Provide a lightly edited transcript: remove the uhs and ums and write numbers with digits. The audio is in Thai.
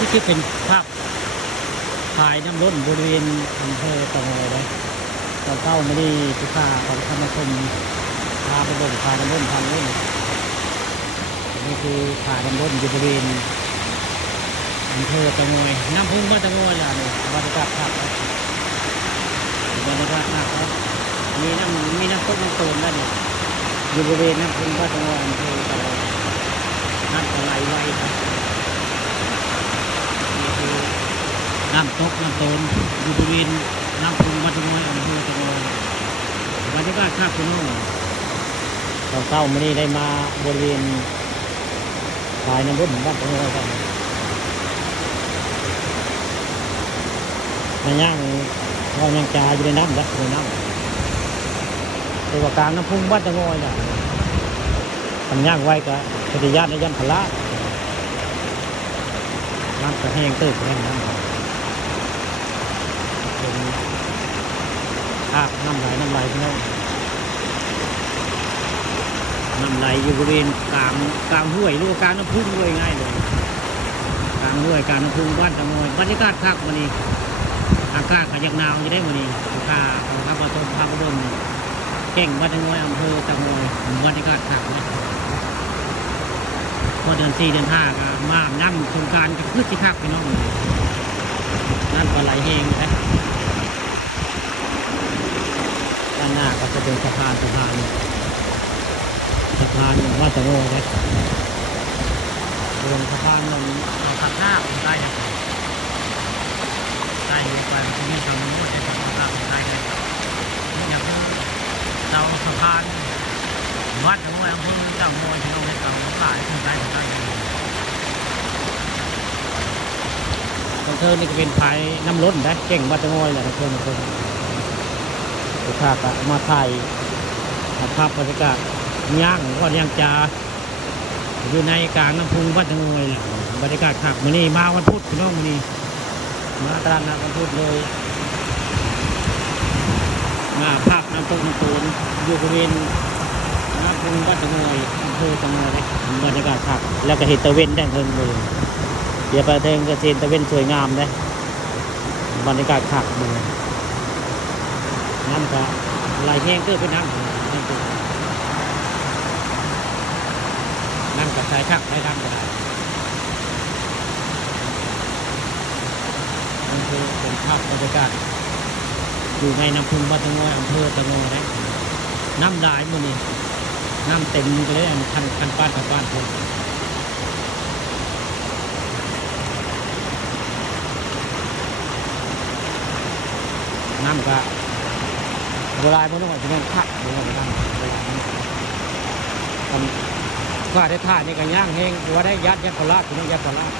นี่คือเป็นภาพถ่ายน้ำล้นบริเวณอำเภอตะโงเลยตอนเก้าไม่ได้ทุกข้าของธรรมชมพาไปเบิ่งพาน้ำล้นทางนี้นี่คือพาน้ำล้นอยู่บริเวณอำเภอตะโงยน้ำพุ่งมาตะโงยอย่างนี้บรรยากาศภาพบรรยากาศภาพมีน้ำตกน้ำโตนนั่นอยู่บริเวณน้ำพุ่งมาตะโงยอำเภอตะโงยน้ำไหลไวครับนี่คือน้ำตกน้ำโตนอยู่บริเวณน้ำพุ่งมาตะโงยอำเภอตะโงยบรรยากาศภาพคุณน้องตอนเช้าไม่ได้มาบริเวณสายน้ำล้นบ้านตะโงยกันในย่างเรายังจาอยู่ในน้ำในน้ำตัวกลางน้ำพุ่งบ้านตะโงยเนี่ยทำย่างไว้กับปฏิญาณในยันพละน้ำกระแห้งตื้นแห้งน้ำเป็นอาบน้ำไหลพี่น้องน้ำไหลอยู่บริเวณกลางห้วยหรือกลางน้ำพุ่งด้วยง่ายเลยกลางห้วยกลางน้ำพุ่งบ้านตะโงยบรรยากาศคักวันนี้อากาศขยักหนาวจะได้วันนี้อากาศของข้าพเจ้าพาไปเบิ่งแก่งบ้านตะโงยอำเภอตะโงยบรรยากาศคักนะพอเดือน4 เดือน 5ก็มาน้ำสงกรานต์กับพืชที่คักพี่น้องนั่นปลาไหลแห้งนะด้านหน้าก็จะเป็นสะพานว่าตะโงยนะบนสะพานมันเอาขับหน้าได้นะได้ลงไปตรงนี้ทางนู้นได้สะพานได้เลยนี่อย่างเราสะพานวัดตะโงยอำเภอตะโงยที่เราได้เราหลายคนได้ของได้ของเธอนี่ก็เป็นภายน้ำล้นนะเก่งวัดตะโงยแหละของเธอภาพมาถ่ายภาพบรรยากาศย่างก็ย่างจาอยู่ในกลางน้ำพุงวัดตะโงยแหละบรรยากาศขับมื้อนี้มาวันพุธพี่น้องมื้อนี้มาตลาดนัดวันพุธเลยมาภาพน้ำตกน้ำตูนอยู่บริเวณน้ำพุงวัดตะโงยอำเภอตะโงยบรรยากาศขับแล้วก็เห็นตะเวนได้เทิงเลยเดี๋ยวไปเทิงก็เห็นตะเวนสวยงามเลยบรรยากาศขับเลยน้ำก็ไหลแห้งก็เป็นน้ำกับสายทักสายทำกันนั่นคือเป็นภาพบรรยากาศอยู่ในน้ำพุงวัดตะโงยอำเภอตะโงยนะน้ำได้หมดนี่น้ำเต็มไปเลยคันป้านคนน้ำก็เวลามันต้องจะต้องขับเวลาไปทำว่าได้ท่านี่ก็ย่างแห้งว่าได้ยัดพลาดคุณต้องยัดพลาด